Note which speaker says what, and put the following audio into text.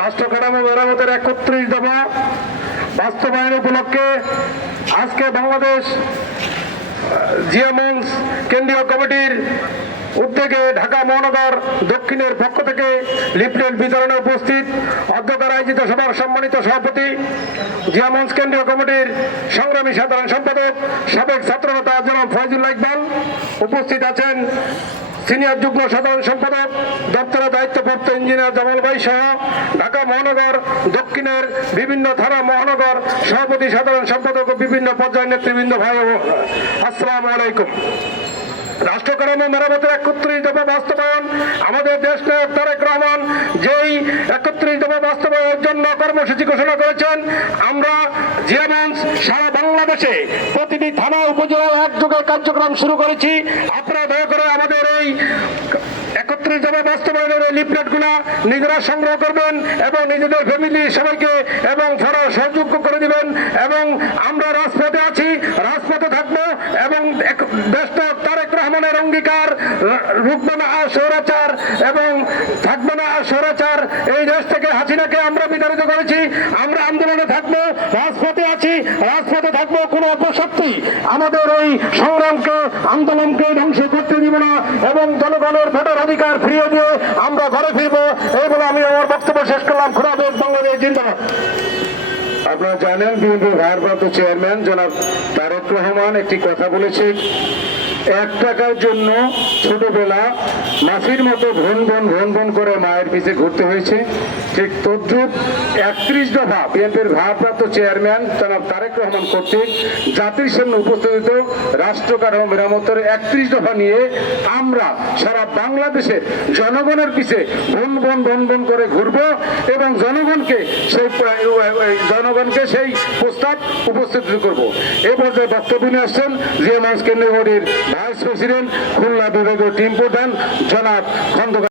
Speaker 1: রাষ্ট্র কাঠামো মেরামতের একত্রিশ দফা বাস্তবায়ন উপলক্ষে আজকে বাংলাদেশ জিয়া কেন্দ্রীয় কমিটির উদ্যোগে ঢাকা মহানগর দক্ষিণের পক্ষ থেকে লিফলেট বিতরণে উপস্থিত অধ্যক্ষের আয়োজিত সভার সম্মানিত সভাপতি, জিয়া কেন্দ্রীয় কমিটির সংগ্রামী সাধারণ সম্পাদক, সাবেক ছাত্রনেতা জনাব ফয়জুল্লাহ ইকবাল, উপস্থিত আছেন সিনিয়র যুগ্ম সাধারণ সম্পাদক, দপ্তরের দায়িত্বপ্রাপ্ত ইঞ্জিনিয়ার জামাল ভাই সহ ঢাকা মহানগর, দক্ষিণের বিভিন্ন থানা মহানগর, সভাপতি সাধারণ সম্পাদক ও বিভিন্ন পর্যায়ের নেতৃবৃন্দ, ভাই আসসালামু আলাইকুম। রাষ্ট্রকরণে মেরামতের একত্রিশ দফা বাস্তবায়ন আমাদের দেশ নায়ক তারেক রহমান যেই একত্রিশ দফা বাস্তবায়নের জন্য কর্মসূচি ঘোষণা করেছেন। আমরা জিয়ামঞ্চ সারা বাংলাদেশে প্রতিটি থানা উপজেলায় একযোগে কার্যক্রম শুরু করেছি। আপনারা দয়া করে আমাদের এই একত্রিশ দফা বাস্তবায়নের এই লিফলেটগুলা নিজেরা সংগ্রহ করবেন এবং নিজেদের ফ্যামিলি সবাইকে এবং ফরা সহযোগ্য করে দিবেন এবং আমরা রাজপথে আছি, রাজপথে থাকব এবং দেশটা তারেক রহমানের অঙ্গীকার রুখবে না আর স্বৈরাচার এবং থাকবে না এই দেশ থেকে হাসিনাকে আমরা বিতাড়িত করেছি, আমরা আন্দোলনে থাকব, রাজপথে আছি, রাজপথে থাকব, কোনো অপশক্তি আমাদের এই সংগ্রামকে, আন্দোলনকে ধ্বংস করতে দিব না এবং জনগণের ভোটের অধিকার ফিরিয়ে দিয়ে আমরা ঘরে ফিরবো, এই বলে আমি আমার বক্তব্য শেষ করলাম। খুদাবেদ বাংলাদেশ জিন্দাবাদ।
Speaker 2: আপনারা জানেন বিএনপির ভারপ্রাপ্ত চেয়ারম্যান জনাব তারেক রহমান একটি কথা বলেছে। এক টাকার জন্য ছোটবেলা মাসির মতো ভন ভন ভন ভন করে মায়ের পিছে ঘুরতে হয়েছে। ঠিক তদ্রুপ একত্রিশ দফা বিএনপির ভারপ্রাপ্ত চেয়ারম্যান জনাব তারেক রহমান কর্তৃক জাতির সামনে উপস্থিত রাষ্ট্র কাঠামো মেরামতের একত্রিশ দফা নিয়ে আমরা সারা বাংলাদেশে জনগণের পিছে ভন ভন ভন ভন করে ঘুরবো এবং জনগণকে সেই জনগণকে সেই প্রস্তাব উপস্থিত করব। এই পর্যায়ে বক্তব্য নিয়ে আসছেন জিএমএস কেন্দ্রীয় ভাইস প্রেসিডেন্ট খুলনা বিভাগীয় টিম প্রধান জনাব খন্দকার